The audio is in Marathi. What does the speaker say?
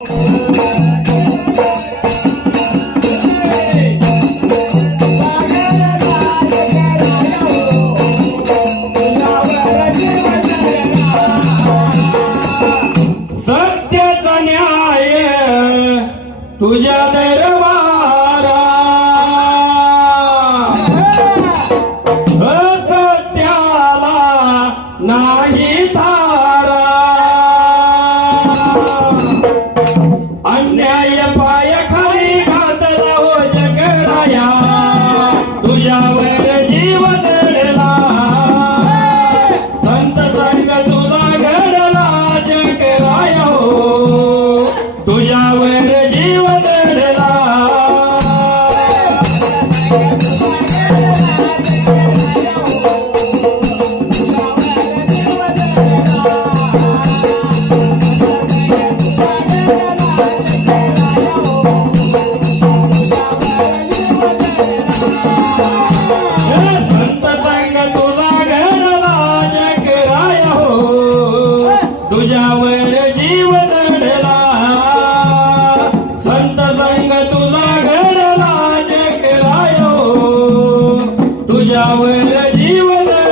सत्याचा न्याय तुझ्या दरबारा, असत्याला नाही तारा, अन्याय पायाखाली घातला हो जगराया, तुझ्यावर जीव दडला, संत संग तुला घडला जगराया हो, तुझ्यावर जीव दडला. संत संग तुला घडला जगराया हो, तुझ्यावर जीव दडला, संत संग तुला घडला जगराया हो, तुझ्यावर जीव दडला.